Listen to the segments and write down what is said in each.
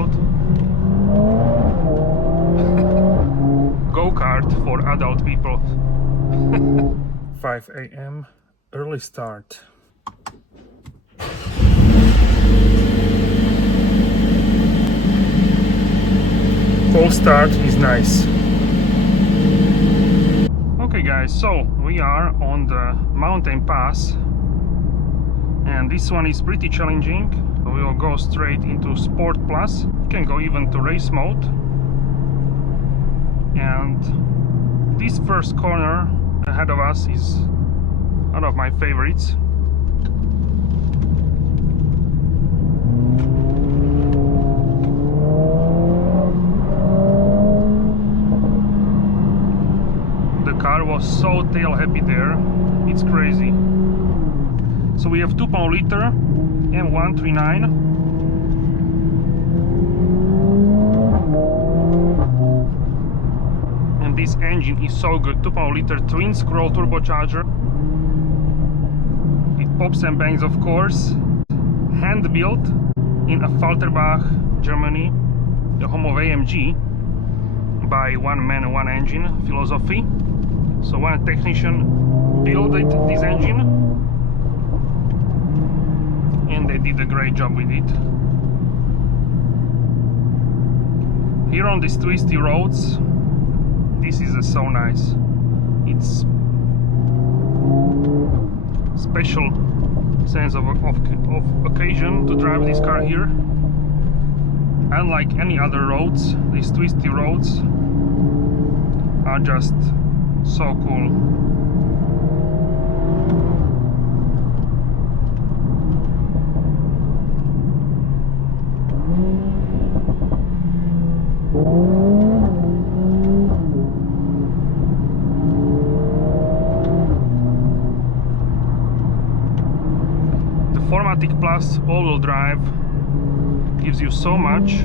out. Go-kart for adult people. 5 a.m. early start. Cold start is nice. Okay guys, so we are on the mountain pass and this one is pretty challenging. We will go straight into Sport Plus. You can go even to race mode. And this first corner ahead of us is one of my favorites. The car was so tail happy there, it's crazy. So we have 2.0 liter M139. And this engine is so good. 2.0 liter twin scroll turbocharger. It pops and bangs, of course. Hand built in Falterbach, Germany, the home of AMG, by one man, one engine philosophy. So one technician built this engine, and they did a great job with it. Here on these twisty roads, this is so nice. It's special sense of occasion to drive this car here. Unlike any other roads, these twisty roads are just so cool. The 4MATIC Plus all-wheel drive gives you so much.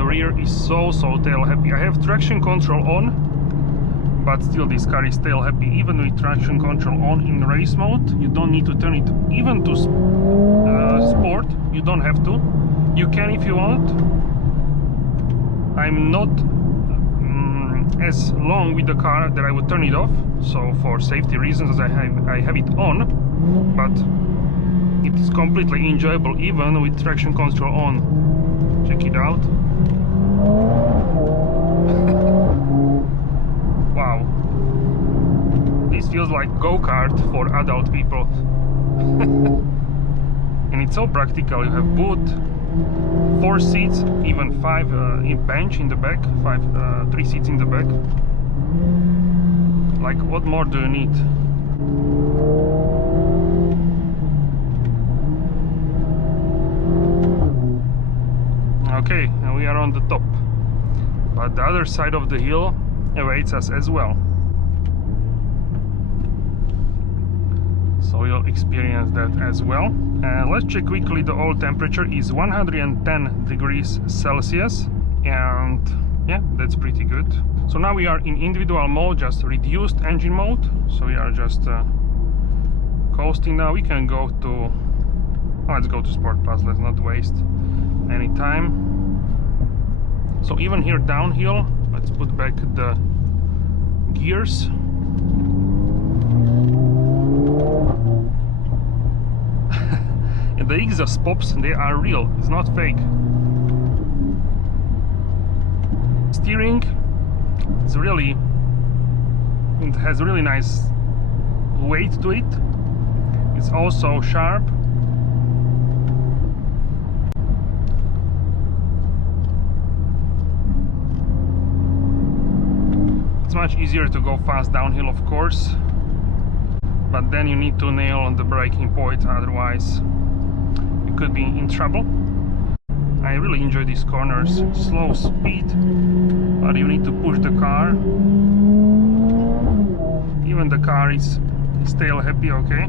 Rear is so tail happy. I have traction control on, but still this car is tail happy even with traction control on in race mode. You don't need to turn it even to sport. You don't have to. You can if you want. I'm not as long with the car that I would turn it off, so for safety reasons I have it on, but it is completely enjoyable even with traction control on. Check it out. Wow, this feels like go-kart for adult people. And it's so practical. You have boot, 4 seats, even 5 in bench in the back, 3 seats in the back. Like, what more do you need? Okay, and we are on the top, but the other side of the hill awaits us as well. So we'll experience that as well. And let's check quickly. The oil temperature is 110 degrees Celsius, and yeah, that's pretty good. So now we are in individual mode, just reduced engine mode. So we are just coasting now. We can go to, let's go to Sport Plus, let's not waste any time. So even here downhill, let's put back the gears. And the exhaust pops, they are real, it's not fake. Steering, it has really nice weight to it. It's also sharp. It's much easier to go fast downhill, of course, but then you need to nail the braking point, otherwise you could be in trouble. I really enjoy these corners. Slow speed, but you need to push the car. Even the car is tail happy, okay?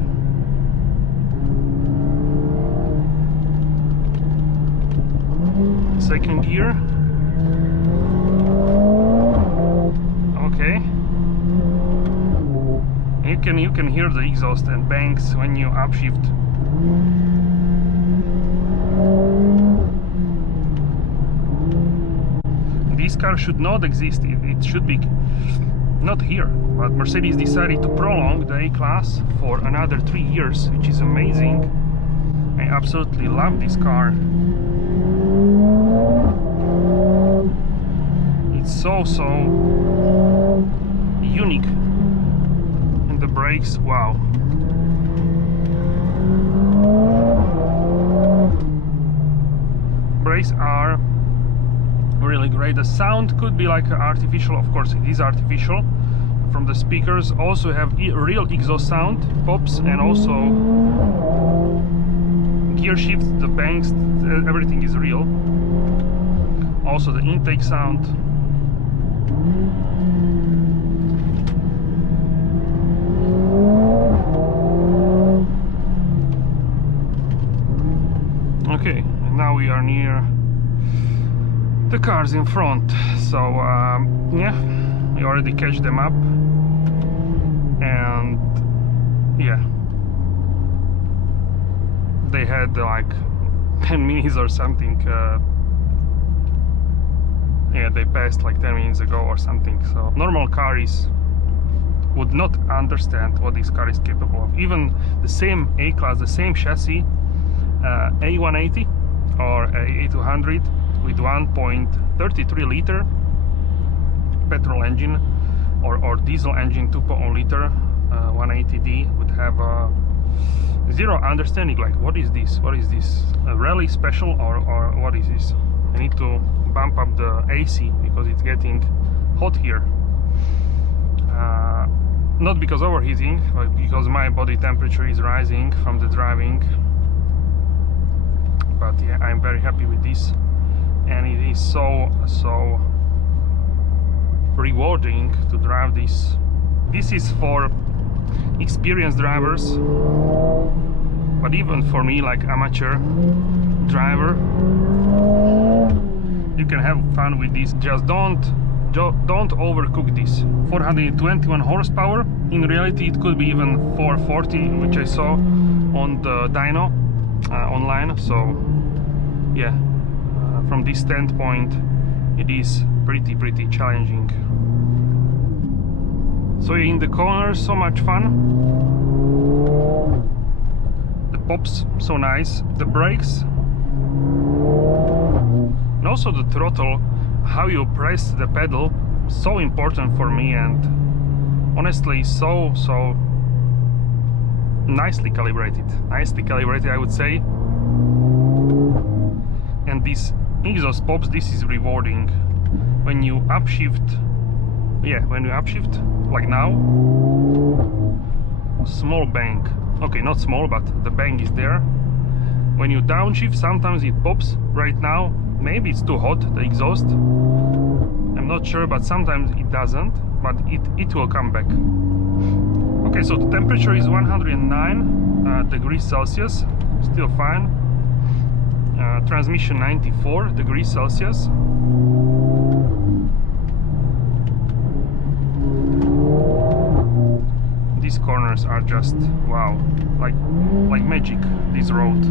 Second gear. Okay. You can hear the exhaust and bangs when you upshift. this car should not exist. It should be not here, but Mercedes decided to prolong the A-Class for another 3 years, which is amazing. I absolutely love this car. It's so unique, and the brakes, wow. Brakes are really great. The sound could be like artificial, of course it is artificial from the speakers. Also have real exhaust sound, pops, and also gear shifts, the banks, everything is real. Also the intake sound. Okay, and now we are near the cars in front, so yeah, we already catch them up, and yeah, they had like 10 minutes or something. Yeah, they passed like 10 minutes ago or something. So normal cars would not understand what this car is capable of. Even the same A-Class, the same chassis, A180 or A200 with 1.33 liter petrol engine or diesel engine 2.0 liter 180D would have zero understanding, like what is this, a rally special or what is this. I need to bump up the AC because it's getting hot here, not because overheating, but because my body temperature is rising from the driving. But yeah, I'm very happy with this, and it is so rewarding to drive this. This is for experienced drivers, but even for me, like amateur driver, you can have fun with this. Just don't overcook this. 421 horsepower. In reality it could be even 440, which I saw on the dyno online. So yeah, from this standpoint it is pretty challenging. So in the corners, so much fun. The pops, so nice. The brakes, and also the throttle, how you press the pedal, so important for me, and honestly so nicely calibrated I would say. And these exhaust pops, this is rewarding when you upshift. Yeah, when you upshift, like now, small bang. Okay, not small, but the bang is there. When you downshift, sometimes it pops. Right now, maybe it's too hot, the exhaust, I'm not sure, but sometimes it doesn't, but it will come back. Okay, so the temperature is 109 degrees Celsius, still fine. Transmission 94 degrees Celsius. These corners are just wow, like magic, this road.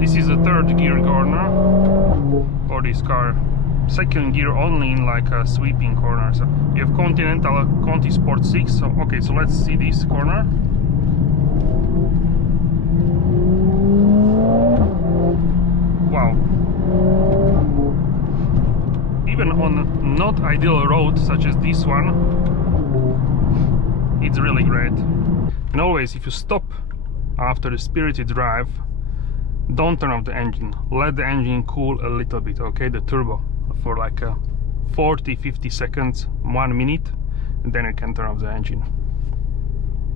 This is the third gear corner for this car. Second gear only in like a sweeping corner. So you have Continental, Conti Sport 6. So okay, so let's see this corner. Wow. Even on not ideal roads such as this one, it's really great. And always, if you stop after the spirited drive, don't turn off the engine. Let the engine cool a little bit, okay, the turbo, for like 40-50 seconds, 1 minute, and then you can turn off the engine.